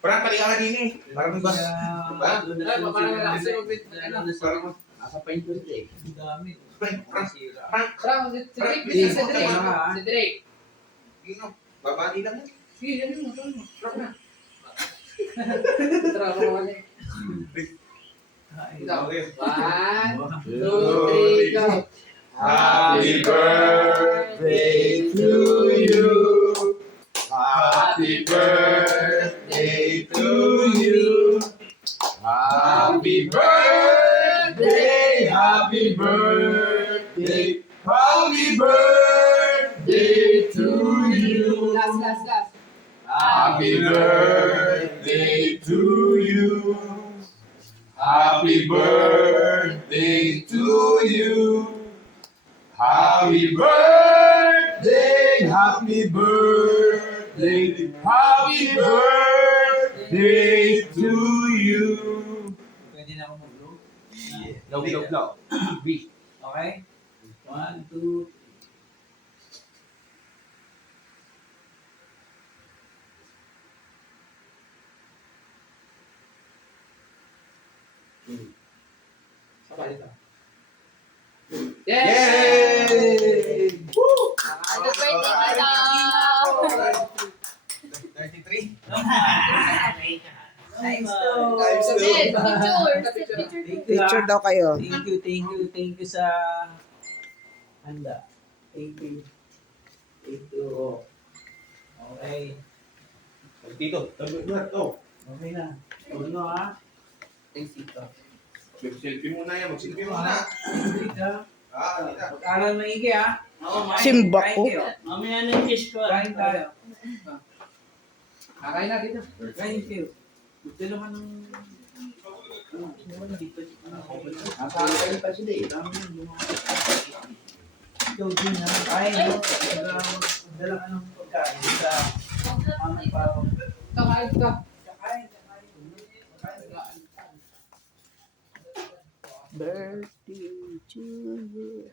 Parang pali ka din eh. Parang ba? Parang lang kasi Parang Nasa paint ko ito eh. ang dami. Parang Si Drake. Gino. Babati lang yan. Sige, yan mo. Rock na. Trabaho mo ulit. Ikaw. Okay. 1, 2, 3, go. Happy birthday to you. Happy birthday to you. Happy birthday, happy birthday, happy birthday to you. Last. Happy birthday to you. Happy birthday to you. Happy birthday, happy birthday, happy birthday to you. Pwede na ako mag-blow. Low. B. Okay? 1, 2, Yay! Woo! Happy birthday, madam! 33. Nice Yes, picture. Picture daw kayo. Thank you sa handa. Thank you. Okay. Dito, tabi na to. Okay na. Uno ha. Thanks, Tito. Mag-selfie muna yan, mag-selfie muna. Dito. Dito. Aral maigi ha. Simba ko. Mamaya na yung kiss ko. Kain tayo. Kakain na dito. Thank you. Gusto naman ng... Nakakain pa sila eh. Ikaw din ha. Kain mo. Magdala ka ng pagkain sa aming papa. Kakain ka. Kakain. Birthday to you.